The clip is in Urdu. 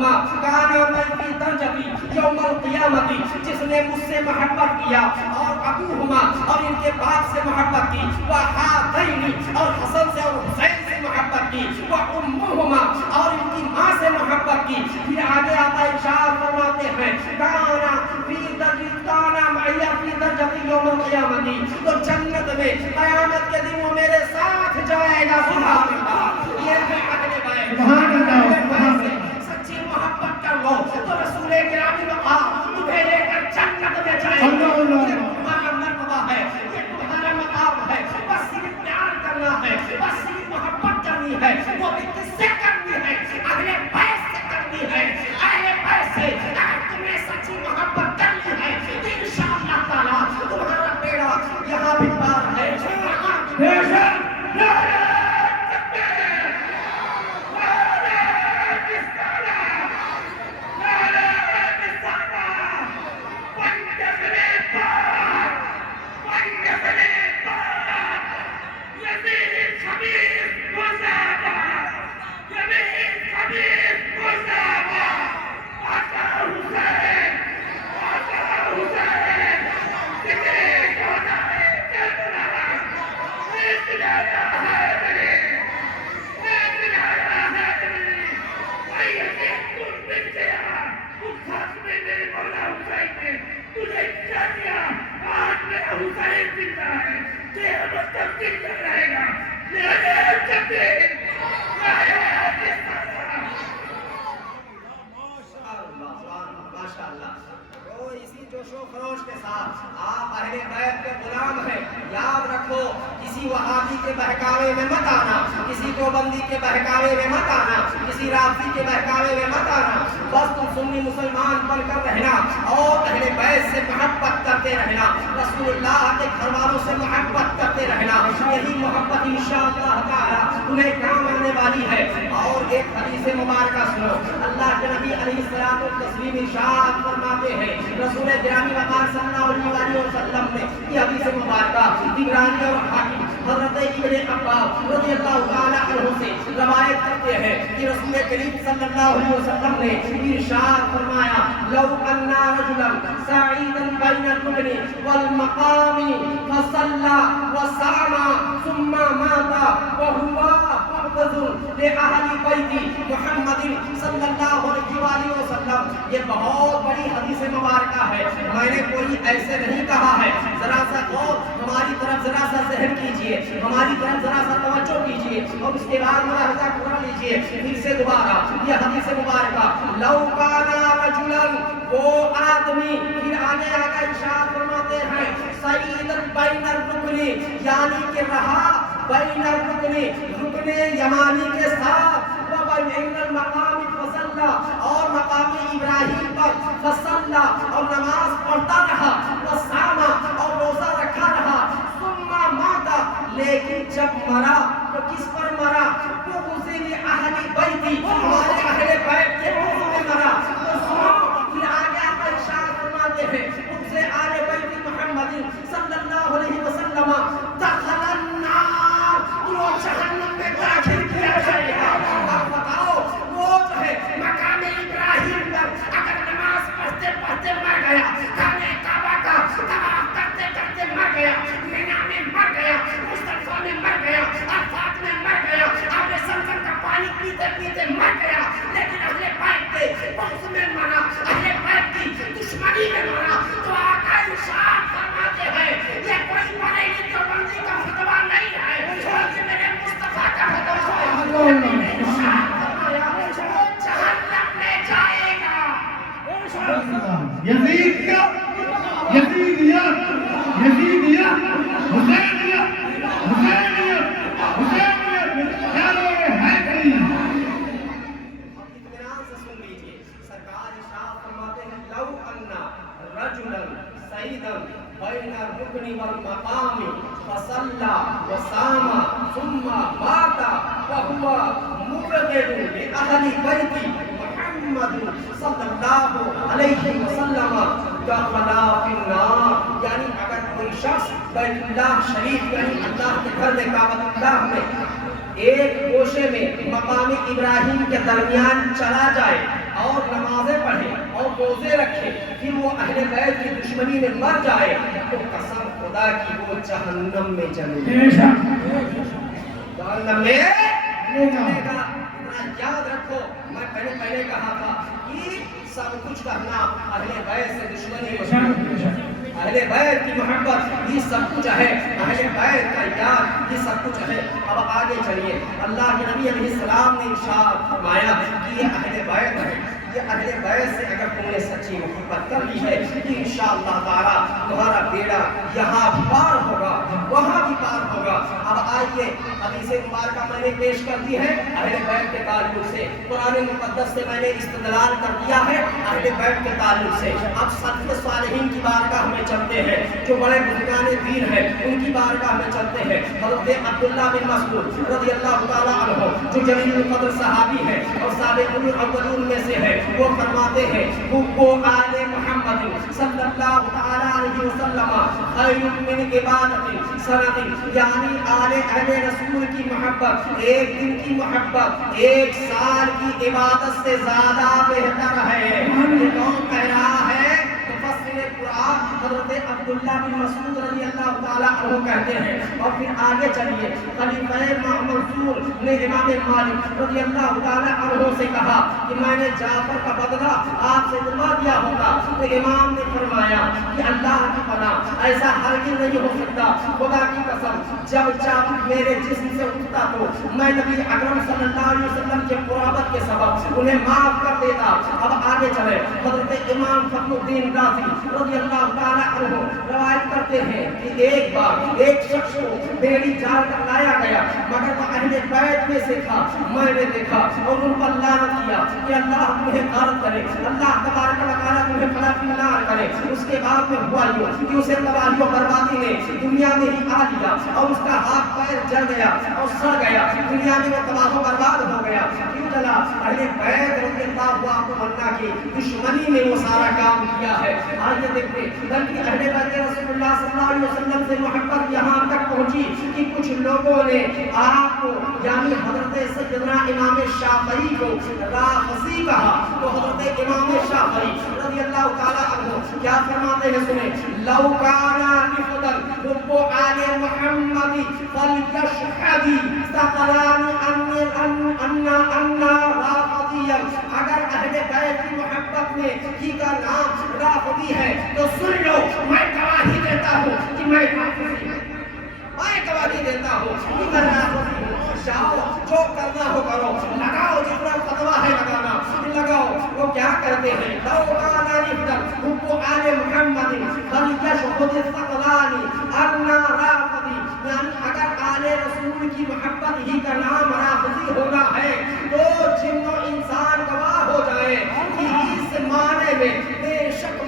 ابوہما کانا من فی درجتی یوم القیامت، جس نے مجھ سے محبت کیا، اور ابوہما اور ان کے باپ سے محبت کی، وہاتین اور حسن سے اور حسین سے محبت کی، وامہما اور ان کی ماں سے محبت کی۔ پھر آگے آتا ارشاد فرماتے ہیں کانا فی درجتانا معیا فی درجتی یوم القیامت، تو جنت میں قیامت کے دن وہ میرے ساتھ جائے گا۔ سبحان اللہ، یہ ہے اہل بیت۔ سبحان اللہ، سبحان اللہ۔ سچی محبت کر لو تو رسول گرامی مقام تمہیں لے کر جنت میں جائے گا۔ اللہ اللہ۔ یہ تمہارا مرتبہ ہے، یہ تمہارا مقام ہے، بس صرف پیار کرنا ہے، بس صرف محبت کرنی ہے، وہ بھی کس سے کرنی ہے؟ اہل بیت سے کرنی ہے۔ اہل بیت سے اگر تمہیں سچی محبت کرنی ہے تو انشاءاللہ تعالیٰ تمہارا بیڑا یہاں بھی پار ہے، وہاں بھی پار ہے۔ اسی جوش و خروش کے ساتھ آپ اہل بیت کے غلام ہیں، یاد رکھو کسی وہابی کے بہکاوے میں مت آنا، کسی دیوبندی کے بہکاوے میں مت آنا، کسی رافضی کے بہکاوے میں مت آنا، بس تم سنی مسلمان بن کر رہنا اور اہل بیت سے محبت کرتے رہنا، رسول اللہ کے گھر والوں سے محبت کرتے رہنا، یہی محبت انشاءاللہ تعالی تمہیں کام آنے والی ہے۔ اور ایک حدیث مبارکہ سنو، اللہ کے نبی علیہ الصلوۃ والتسلیم ارشاد فرماتے ہیں، رسول گرامی وقار صلی اللہ علیہ وسلم نے یہ حدیث مبارکہ طبرانی اور حاکم حضرت ابن عباس رضی اللہ تعالی عنہ سے روایت کرتے ہیں کہ رسول کریم صلی اللہ علیہ وسلم نے ارشاد فرمایا لو ان رجلا سعیدا بین الرکن والمقام فصلى وصام ثم مات وهو مبغض لأهل بیت محمد صلی اللہ علیہ وآلہ وسلم۔ یہ بہت بڑی حدیث مبارکہ ہے، میں نے کوئی ایسے نہیں کہا ہے، ذرا سا غور ہماری طرف ذرا سا ذہن کیجئے، ہماری طرف ذرا سا توجہ کیجئے اور اس کے بعد ملاحظہ کر لیجئے پھر سے دوبارہ یہ حدیث مبارکہ لو کان رجلا، وہ آدمی، پھر آگے آگے ارشاد فرماتے ہیں سعید بین الرکن، یعنی کہ رہا بین الرکن، رکن یمانی کے ساتھ، وبین المقام فصلى، اور مقام ابراہیم پر فصلى، اور نماز پڑھتا رہا، وصام، اور روزہ رکھا رہا، ثم مات، لیکن جب مرا تو کس پر مرا؟ بغض لأہل بیتی، ہمارے اہل بیت کے بغض میں مرا۔ تو سنو پھر آگے آپ ارشاد فرماتے ہیں بغض آل بیت محمد صلی اللہ علیہ وسلم دخل النار، تو جہنم میں داخل کیا جائے گا۔ اب بتاؤ وہ جو ہے مقام ابراہیم پر اگر نماز پڑھتے پڑھتے مر گیا، خانہ کعبہ کا طواف کرتے کرتے مر گیا، مینا میں مر گیا، مصطفیٰ میں مر گیا، عرفات میں مر گیا، آب زمزم کا پانی پیتے پیتے مر گیا، لیکن اہل بیت کے بغض میں مرا، اہل بیت کی دشمنی میں مرا، تو آقا ارشاد فرماتے ہیں یہ کوئی بریلی دیوبندی کا فتویٰ نہیں ہے، بلکہ میرے مصطفیٰ کا فتویٰ ہے۔ ارشاد فرمایا وہ جہنم میں جائے گا۔ یزیدیہ، یزیدیہ، یزیدیہ، حسینیہ، حسینیہ، حسینیہ، کیا لوگ ہیں کہیں؟ اطمینان سے سن لیجیے، سرکار ارشاد فرماتے ہیں لو ان رجلا سعیدا بین الرکن والمقام فصلى وصام ثم مات وهو مبغض لأہل بیت محمد صلی اللہ علیہ وسلم دخل فی النار، یعنی اگر کوئی شخص بیت اللہ شریف یعنی اللہ کے گھر میں کعبۃ اللہ میں ایک گوشے میں مقام ابراہیم کے درمیان چلا جائے اور روزے رکھے پھر وہ اہل بیت کی دشمنی میں مر جائے تو قسم خدا کی وہ جہنم میں جلے جہنم میں جلے گا۔ یاد رکھو میں پہلے کہا تھا کہ سب کچھ کرنا اہل بیت سے دشمنی اہل بیت کی محبت یہ سب کچھ ہے، اہل بیت کا یاد یہ سب کچھ ہے۔ اب آگے چلیے، اللہ کے نبی علیہ السلام نے ارشاد فرمایا کہ یہ اہل بیت ہے، یہ اہل بیت سے اگر تم نے سچی محبت کر لی ہے تو انشاءاللہ تعالی تمہارا بیڑا یہاں بھی پار ہوگا وہاں بھی پار ہوگا۔ اب آئیے حدیث مبارکہ میں نے پیش کر دی ہے اہل بیت کے تعلق سے، قرآن مقدس سے میں نے استدلال کر دیا ہے اہل بیت کے تعلق سے۔ اب سلف صالحین کی بارگاہ میں چلتے ہیں، جو بڑے بزرگان دین ہیں ان کی بارگاہ میں چلتے ہیں۔ حضرت عبداللہ بن مسعود رضی اللہ تعالیٰ عنہ جو جلیل القدر صحابی ہیں اور سابقون الاولون میں سے ہے، وہ فرماتے ہیں حب آل محمد صلی اللہ تعالیٰ علیہ وسلم خیر من عبادت سنت، یعنی آل اہل رسول کی محبت ایک دن کی محبت ایک سال کی عبادت سے زیادہ بہتر ہے۔ یہ کون کہہ رہا ہے؟ مفسر قرآن حضرت عبداللہ بن مسعود رضی اللہ تعالیٰ عنہ کہتے ہیں۔ اور پھر آگے چلیے، خلیفہ منصور نے امام مالک رضی اللہ تعالیٰ عنہ سے کہا کہ میں نے جعفر کا بدلہ آپ سے دلوا دیا ہوگا، تو امام نے فرمایا کہ اللہ کی پناہ ایسا ہرگز نہیں ہو سکتا، خدا کی قسم جب جعفر میرے جسم سے اٹھتا تو میں نبی اکرم صلی اللہ علیہ وسلم کے قرابت کے سبب انہیں معاف کر دیتا۔ اب آگے چلے، حضرت امام فخر الدین رازی رضی اللہ تعالیٰ عنہ روایت کرتے ہیں کہ ایک بار ایک شخص کو بیڑی جال کر لایا گیا، مگر وہ اہل بیت میں سے تھا۔ میں نے دیکھا اور ان پر لعنت کیا کہ اللہ تمہیں غارت کرے، اللہ تبارک و تعالیٰ تمہیں فنا فی النار کرے۔ اس کے بعد میں ہوا یہ کہ اسے تباہی و بربادی نے دنیا میں ہی آ لیا اور اس کا ہاتھ پیر جل گیا اور سڑ گیا، دنیا میں وہ تباہ و برباد ہو گیا۔ کیوں چلا؟ اہل بیت رضی اللہ عنہ کی دشمنی میں وہ سارا کام کیا ہے۔ آئیے دیکھتے، بلکہ اہل بیت رسول اللہ صلی اللہ علیہ وسلم سے محبت یہاں تک پہنچی کہ کچھ لوگوں نے آپ کو یعنی حضرت سیدنا امام شافعی کو رافضی کہا۔ تو حضرت امام شافعی رضی اللہ تعالیٰ عنہ کیا فرماتے ہیں سنیں، لو کانا لفضل حب آل محمد فلیشہدی ثقلان انا رافضی، اگر اہل بیت کی محبت میں کی کا نام رافضی ہے تو سن لو، میں گواہی دیتا ہوں کہ میں رافضی ہوں، میں گواہی دیتا ہوں کہ میں رافضی ہوں۔ جاؤ جو کرنا ہو کرو، لگاؤ جتنا فتویٰ ہے لگانا لگاؤ۔ وہ کیا کرتے ہیں، لو کانا لفضل حب آل محمد فلیشہد الثقلان انا رافضی، یعنی اگر آل رسول کی محبت ہی کا نام رافضی ہونا ہے تو جن و انسان گواہ ہو جائے کہ اس معنی میں بے شک